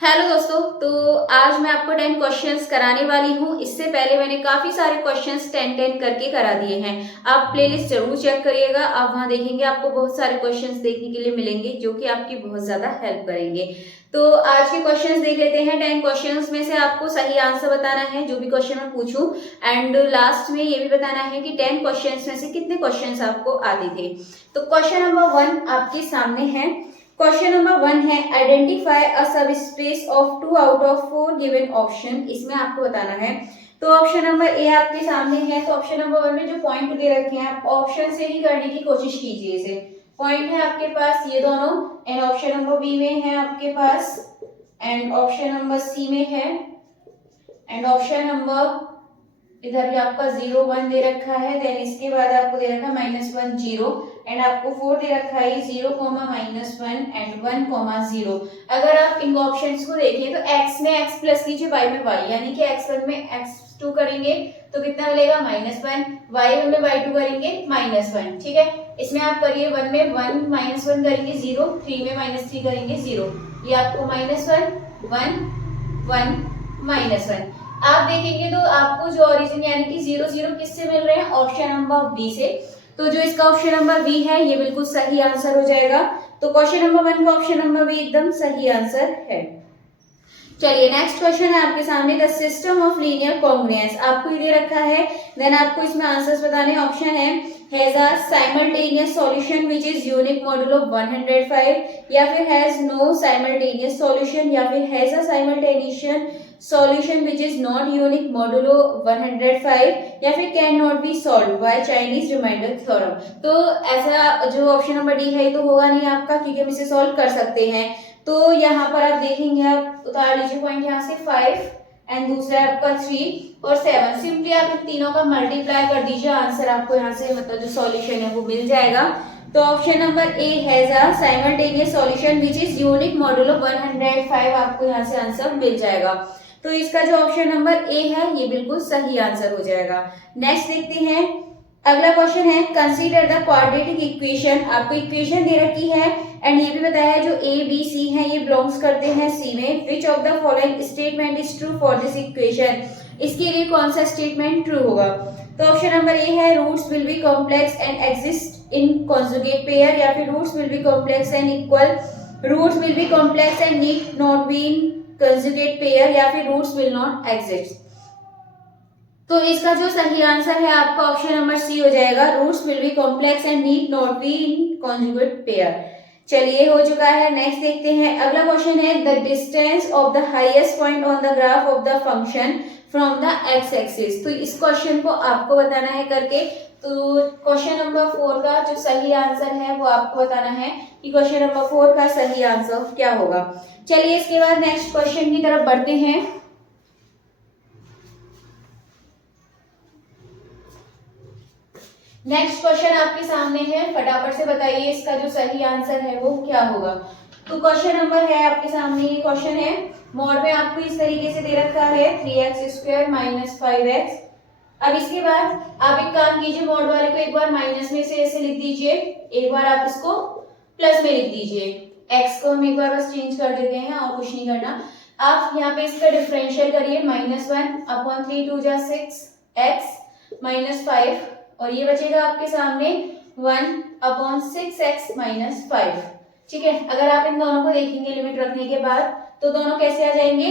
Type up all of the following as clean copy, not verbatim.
Hello दोस्तों, तो आज मैं आपको 10 क्वेश्चंस कराने वाली हूँ। इससे पहले मैंने काफ़ी सारे क्वेश्चंस 10 करके करा दिए हैं। आप प्लेलिस्ट जरूर चेक करिएगा, आप वहाँ देखेंगे आपको बहुत सारे क्वेश्चंस देखने के लिए मिलेंगे जो कि आपकी बहुत ज़्यादा हेल्प करेंगे। तो आज के क्वेश्चंस देख लेते हैं। 10 क्वेश्चंस में से आपको सही आंसर बताना है जो भी क्वेश्चन मैं पूछूं, एंड लास्ट में ये भी बताना है कि 10 क्वेश्चंस में से कितने क्वेश्चंस आपको आते थे। तो क्वेश्चन नंबर 1 आपके सामने है। क्वेश्चन नंबर 1 है, आइडेंटिफाई अ सब space of 2 out of 4 given option. इसमें आपको बताना है। तो ऑप्शन नंबर ए आपके सामने है। तो ऑप्शन नंबर 1 में जो पॉइंट दे रखे हैं आप ऑप्शन से ही करने की कोशिश कीजिए। इसे पॉइंट है आपके पास ये दोनों, एंड ऑप्शन नंबर बी में है आपके पास, एंड ऑप्शन नंबर सी में है, एंड ऑप्शन नंबर इधर भी आपका 0 1 दे रखा है। देन इसके बाद आपको दे रखा है -1 0, एंड आपको 4 दे रखा है 0 -1 एंड 1 0। अगर आप इन ऑप्शंस को देखें तो x में x प्लस कीजिए, y में y, यानी कि x1 में x2 करेंगे तो कितना मिलेगा -1, y1 में y2 करेंगे -1। ठीक है, इसमें आप करिए 1 में 1 -1 करेंगे 0, 3 में -3 करेंगे 0, ये आपको -1 1 1 -1। आप देखेंगे तो आपको जो ओरिजिन यानी कि 0 0 किससे मिल रहे हैं, ऑप्शन नंबर बी से। तो जो इसका ऑप्शन नंबर बी है ये बिल्कुल सही आंसर हो जाएगा। तो क्वेश्चन नंबर 1 का ऑप्शन नंबर बी एकदम सही आंसर है। चलिए नेक्स्ट क्वेश्चन है आपके सामने, the system of linear congruence. आपको ये दे रखा है, देन आपको इसमें आंसर्स बताने। ऑप्शन है, has a simultaneous solution which is unique modulo 105, या फिर हैज नो साइमल्टेनियस सॉल्यूशन, या फिर has a simultaneous solution which is not unique modulo 105, या फिर can not be solved by Chinese remainder theorem. तो ऐसा जो ऑप्शन नंबर डी है ये तो होगा नहीं आपका, क्योंकि हम इसे सॉल्व कर सकते हैं। तो यहाँ पर आप देखेंगे, आप उतार लीजिए पॉइंट यहाँ से 5, एंड दूसरा आपका 3 और 7। सिंपली आप इन तीनों का मल्टीप्लाई कर दीजिए, आंसर आपको यहाँ से मतलब जो सॉल्यूशन है वो मिल जाएगा। तो option number A has a simultaneous solution which is unique modulo 105, आपको यहाँ से आंसर मिल जाएगा। तो इसका जो ऑप्शन नंबर ए है ये बिल्कुल सही आंसर हो जाएगा। नेक्स्ट देखते हैं, अगला क्वेश्चन है, कंसीडर द क्वाड्रेटिक इक्वेशन। आपको इक्वेशन दे रखी है, एंड ये भी बताया है जो ए बी सी है ये बिलोंग्स करते हैं सी में। Which of the following statement is true for this equation. इसके लिए कौन सा स्टेटमेंट ट्रू होगा। तो ऑप्शन नंबर ए है, roots will be complex and exist in conjugate pair, या फिर roots will be complex and equal, roots will be complex and need not be in conjugate pair, या फिर roots will not exist. तो इसका जो सही answer है आपका ऑप्शन नंबर सी हो जाएगा, roots will be complex and need not be in conjugate pair. चलिए हो चुका है। नेक्स्ट देखते हैं, अगला क्वेश्चन है, the distance of the highest point on the graph of the function from the x axis. तो इस क्वेश्चन को आपको बताना है करके। तो क्वेश्चन नंबर 4 का जो सही आंसर है वो आपको बताना है कि क्वेश्चन नंबर 4 का सही आंसर क्या होगा। चलिए इसके बाद नेक्स्ट क्वेश्चन की तरफ बढ़ते हैं। नेक्स्ट क्वेश्चन आपके सामने है, फटाफट से बताइए इसका जो सही आंसर है वो क्या होगा। तो क्वेश्चन नंबर है आपके सामने, ये क्वेश्चन है, मॉड में आपको इस तरीके से दे रखा है 3x² - 5x। अब इसके बाद आप एक काम कीजिए, मॉड वाले को एक बार माइनस में से ऐसे लिख दीजिए, एक बार आप इसको प्लस में लिख दीजिए। x को हम एक बार बस चेंज कर देते हैं और कुछ नहीं करना। आप यहाँ पे इसका डिफरेंशियल करिए, -1/3 2 जा 6x -5, और ये बचेगा आपके सामने 1/6x - 5। ठीक है, अगर आप इन दोनों को देखेंगे लिमिट रखने के बाद तो दोनों कैसे आ जाएंगे,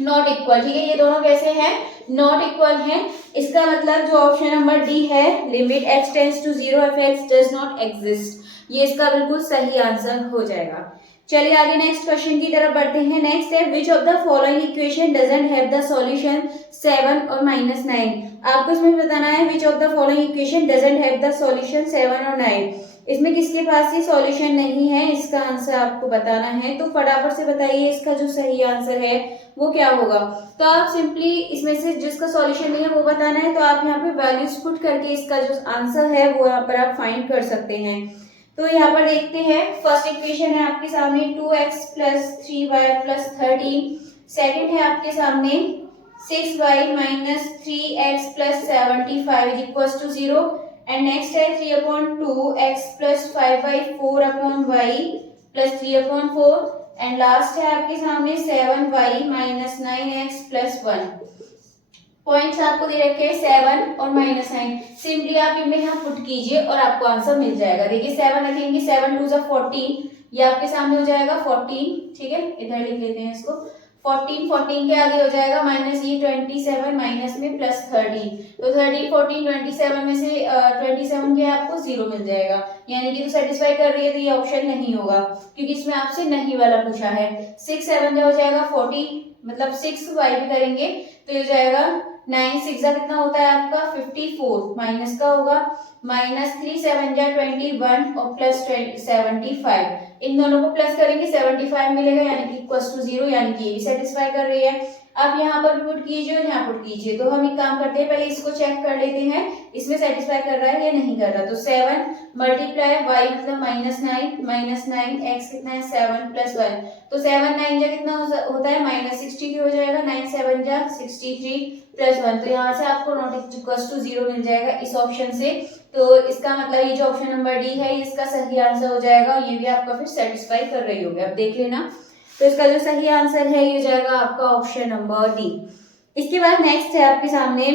नॉट इक्वल। ठीक है, ये दोनों कैसे हैं, नॉट इक्वल हैं। इसका मतलब जो ऑप्शन नंबर डी है, limit x tends to 0 F X does not exist, ये इसका बिल्कुल सही आंसर हो जाएगा। चलिए आगे नेक्स्ट क्वेश्चन की तरफ बढ़ते हैं। नेक्स्ट है, which of the following equation doesn't have the solution 7 और -9। आपको इसमें बताना है which of the following equation doesn't have the solution 7 और 9। इसमें किसके पास ये सॉल्यूशन नहीं है, इसका आंसर आपको बताना है। तो फटाफट से बताइए इसका जो सही आंसर है वो क्या होगा। तो आप सिंपली इसमें से जिसका सॉल्यूशन नहीं है वो बताना है, तो आप यहाँ पे वैल्यूज पुट करके इसका जो आंसर है वो यहाँ पर आप फाइंड कर सकते हैं। तो यहाँ पर देखते हैं, फर्स्ट इक्वेशन है आपके सामने 2x + 3y + 13। सेकंड है आपके सामने 6y - 3x + 75 = 0। एंड नेक्स्ट है 3/2x + 5y 4/y + 3/4। And last है आपके सामने 7y minus 9x plus 1। Points आपको दे रखे हैं 7 और माइनस 9। सिंपली आप इनमें यहाँ पुट कीजिए और आपको आंसर मिल जाएगा। देखिए 7 रखेंगे, 7 2 14, ये आपके सामने हो जाएगा 14। ठीक है, इधर लिख लेते हैं इसको 14। 14 के आगे हो जाएगा माइनस ये 27 माइनस में प्लस 13। तो 13 14 27 में से 27 के आपको 0 मिल जाएगा, यानी कि तो सेटिस्फाई कर रही है, तो ये ऑप्शन नहीं होगा क्योंकि इसमें आपसे नहीं वाला पूछा है। 6 7 हो जाएगा 40, मतलब 6y भी करेंगे तो ये हो जाएगा 9 6 कितना होता है आपका 54, माइनस का होगा माइनस 3 7 21 और प्लस 75। इन दोनों को प्लस करेंगे 75 मिलेगा, यानी कि इक्वल टू 0, यानी कि ये भी सेटिस्फाई कर रही है। अब यहाँ पर पुट कीजिए और यहाँ पुट कीजिए। तो हम एक काम करते हैं, पहले इसको चेक कर लेते हैं इसमें सेटिस्फाई कर रहा है या नहीं कर रहा। तो 7 मल्टीप्लाई y मतलब माइनस 9 x कितना है 7 प्लस 1। तो 7 9 जा कितना होता है माइनस 63 हो जाएगा, 9 7 जा 63 प्लस 1। तो यहाँ से आपको नॉट इक्वल टू 0 मिल जाएगा इस ऑप्शन से। तो इसका मतलब ये जो ऑप्शन नंबर डी है इसका सही आंसर हो जाएगा, ये भी आपका फिर सेटिस्फाई कर रही होगी। अब देख लेना, तो इसका जो सही आंसर है ये हो जाएगा आपका ऑप्शन नंबर डी। इसके बाद नेक्स्ट है आपके सामने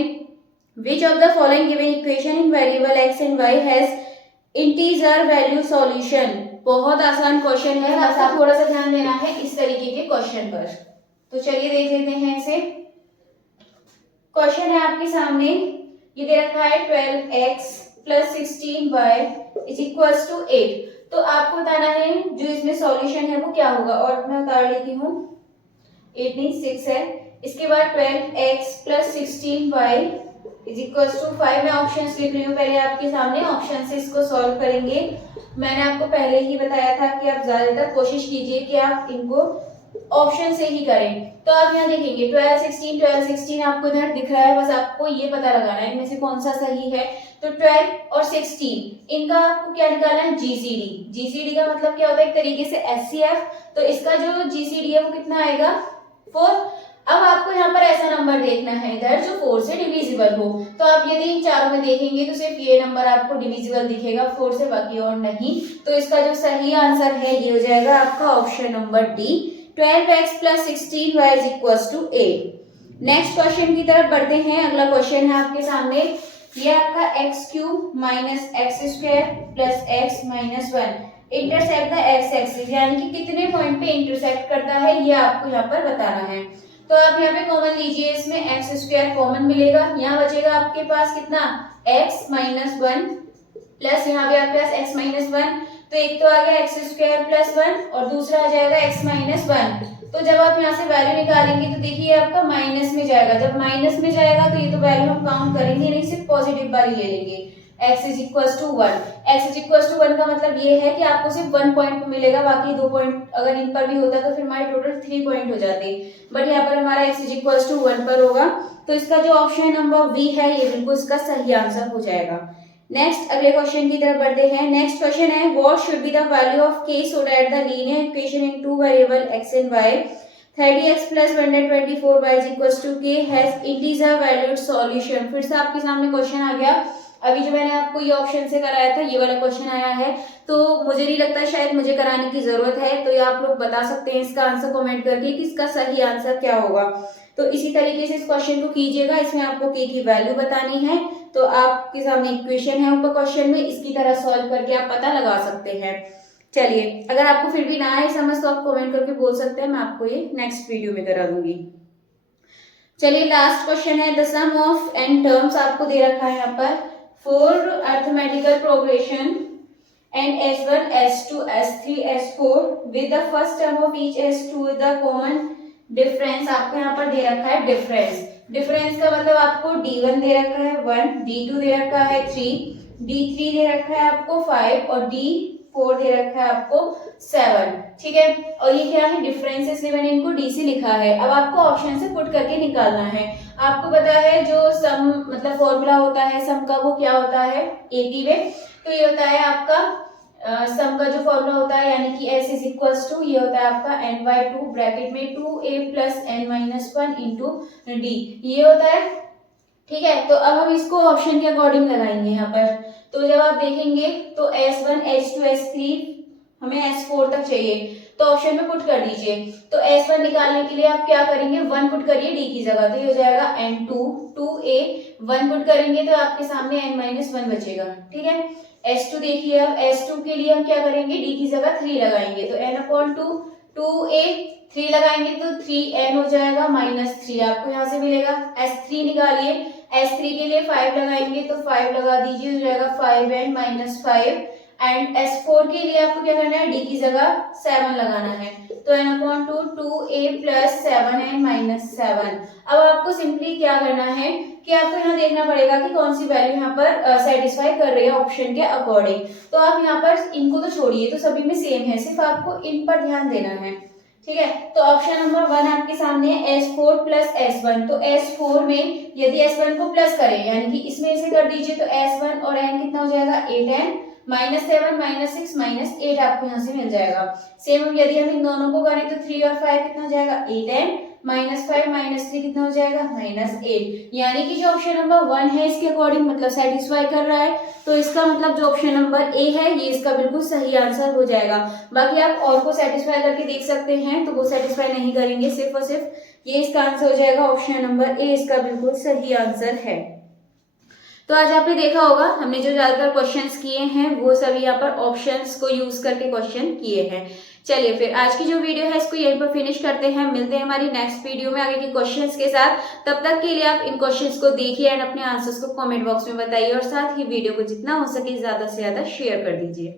which of the following given equation in variable x and y has integer value solution. बहुत आसान क्वेश्चन है, बस आप थोड़ा सा ध्यान देना है इस तरीके के क्वेश्चन पर। तो चलिए देख लेते हैं इसे। क्वेश्चन है आपके सामने, ये दे रखा है 12x plus 16y is equal to 8। तो आपको बताना है जो इसमें सॉल्यूशन है वो क्या होगा, और मैं उतार लेती हूँ 8 नहीं 6 है। इसके बाद 12x plus 16y is equal to 5। मैं ऑप्शंस लिख रही हूँ पहले आपके सामने, ऑप्शन से इसको सॉल्व करेंगे। मैंने आपको पहले ही बताया था कि आप ज्यादातर कोशिश कीजिए कि आप इनको ऑप्शन से ही करें। तो आप यहाँ देखेंगे 12 16 आपको इधर दिख रहा है, बस आपको ये पता लगाना है इनमें से कौन सा सही है। तो 12 और 16 इनका आपको क्या निकालना है जीसीडी। जीसीडी का मतलब क्या होता है एक तरीके से एचसीएफ। तो इसका जो जीसीडी है वो कितना आएगा 4। अब आपको यहाँ पर ऐसा नंबर देखना है इधर जो 4 से डिविजिबल हो। तो आप यदि इन चारों में देखेंगे तो सिर्फ ये नंबर आपको डिविजिबल दिखेगा 4 से, बाकी और नहीं। तो इसका जो सही आंसर है ये हो जाएगा आपका option number D 12x plus 16y is equal to 8। Next question की तरफ बढ़ते हैं। अगला क्वेश्चन है आपके सामने, ये आपका x cube minus x square plus x minus 1 intersect the x axis, यानी कि कितने पॉइंट पे इंटरसेक्ट करता है ये आपको यहाँ पर बताना है। तो आप यहाँ पे कॉमन लीजिए, इसमें एक्स स्क्वायर कॉमन मिलेगा, यहाँ बचेगा आपके पास कितना एक्स माइनस 1 प्लस यहाँ पे आपके पास एक्स माइनस 1। तो एक तो आ गया एक्स स्क्वायर प्लस 1 और दूसरा आ जाएगा एक्स माइनस 1। तो जब आप यहाँ से वैल्यू निकालेंगे तो देखिए आपका माइनस में जाएगा, जब माइनस में जाएगा तो ये तो वैल्यू हम काउंट करेंगे नहीं, सिर्फ पॉजिटिव वाली ले लेंगे। x is equal to 1, x is equal to 1 का मतलब ये है कि आपको सिर्फ 1 पॉइंट मिलेगा, बाकी 2 पॉइंट अगर इन पर भी होता तो फिर हमारे टोटल 3 पॉइंट हो जाते, बट यहाँ पर हमारा x इज इक्वल टू 1 पर होगा। तो इसका जो ऑप्शन नंबर बी है ये बिल्कुल इसका सही आंसर हो जाएगा। नेक्स्ट अगले क्वेश्चन की तरफ बढ़ते हैं। नेक्स्ट क्वेश्चन है what should be the value of k so that the linear equation in two variable x and y 30x plus 124y is equals to k has integer valued solution। फिर से आपके सामने question आ गया, अभी जो मैंने आपको ये ऑप्शन से कराया था ये वाला क्वेश्चन आया है। तो मुझे नहीं लगता शायद मुझे कराने की जरूरत है, तो ये आप लोग बता सकते हैं इसका आंसर कमेंट करके कि इसका सही आंसर क्या होगा। तो इसी तरीके से इस क्वेश्चन को कीजिएगा, इसमें आपको k की वैल्यू बतानी है। तो आपके सामने इक्वेशन है ऊपर क्वेश्चन में, इसकी तरह सॉल्व करके आप पता लगा सकते हैं। चलिए, अगर आपको फिर भी ना आए समझ तो आप कमेंट करके बोल सकते हैं, मैं आपको ये नेक्स्ट वीडियो में करा दूंगी। चलिए लास्ट क्वेश्चन है the sum of n terms आपको दे रखा है यहाँ पर for arithmetical progression and s1 s2 s3 s4 with the first term of each s2 with the common difference. आपको यहाँ पर दे रखा है डिफरेंस। डिफरेंस का मतलब आपको d1 दे रखा है 1, d2 दे रखा है 3, d3 दे रखा है आपको 5 और d4 दे रखा है आपको 7। ठीक है, और ये क्या है डिफरेंस, इसलिए मैंने इनको डी से लिखा है। अब आपको ऑप्शन से पुट करके निकालना है। आपको पता है जो सम मतलब फॉर्मूला होता है सम का वो क्या होता है एपी में, तो ये होता है आपका सम का जो फॉर्मूला होता है यानी कि s इज इक्वल्स टू ये होता है आपका n/2 ब्रैकेट में 2a plus n-1 into D, ये होता है। ठीक है, तो अब हम इसको ऑप्शन के अकॉर्डिंग लगाएंगे यहाँ पर। तो जब आप देखेंगे तो s1 s2 s3 हमें s4 तक चाहिए, तो ऑप्शन में पुट कर दीजिए। तो S1 निकालने के लिए आप क्या करेंगे, 1 पुट करिए डी की जगह, तो ये हो जाएगा N2, 2A, 1 पुट करेंगे तो आपके सामने N-1 बचेगा, ठीक है। S2 देखिए, अब S2 के लिए हम क्या करेंगे, डी की जगह 3 लगाएंगे, तो N/2, 2A, 3 लगाएंगे तो 3N हो जाएगा, -3 आपको यहाँ से मिलेगा। S3 निकालिए, S3 के लिए 5 लगाएंगे तो 5 लगा दीजिए, हो जाएगा 5N -5। एंड S4 के लिए आपको क्या करना है, डी की जगह 7 लगाना है, तो N/2, 2A + 7N - 7। अब आपको सिंपली क्या करना है कि आपको यहाँ देखना पड़ेगा कि कौन सी वैल्यू यहाँ पर सेटिस्फाई कर रही है ऑप्शन के अकॉर्डिंग। तो आप यहाँ पर इनको तो छोड़िए, तो सभी में सेम है, सिर्फ आपको इन पर ध्यान देना है, ठीक है। तो ऑप्शन नंबर 1 आपके सामने है S4 + S1। तो S4 में यदि S1 को प्लस करें, यानी कि इसमें से कर दीजिए, तो S1 और N कितना हो जाएगा, 8N -7 -6 -8 आपको यहाँ से मिल जाएगा। सेम यदि हम इन दोनों को करें तो 3 और 5 कितना हो जाएगा, 8N -5 -3 कितना हो जाएगा, -8। यानी कि जो ऑप्शन नंबर 1 है इसके अकॉर्डिंग मतलब सेटिस्फाई कर रहा है, तो इसका मतलब जो ऑप्शन नंबर ए है ये इसका बिल्कुल सही आंसर हो जाएगा। बाकी आप और को सेटिस्फाई करके देख सकते हैं, तो वो सेटिस्फाई नहीं करेंगे, सिर्फ और सिर्फ ये इसका आंसर हो जाएगा, ऑप्शन नंबर ए इसका बिल्कुल सही आंसर है। तो आज आपने देखा होगा हमने जो ज्यादातर क्वेश्चंस किए हैं वो सभी यहाँ पर ऑप्शंस को यूज करके क्वेश्चन किए हैं। चलिए फिर आज की जो वीडियो है इसको यहीं पर फिनिश करते हैं, मिलते हैं हमारी नेक्स्ट वीडियो में आगे के क्वेश्चंस के साथ। तब तक के लिए आप इन क्वेश्चंस को देखिए एंड अपने आंसर्स को कमेंट बॉक्स में बताइए, और साथ ही वीडियो को जितना हो सके ज्यादा से ज्यादा शेयर कर दीजिए।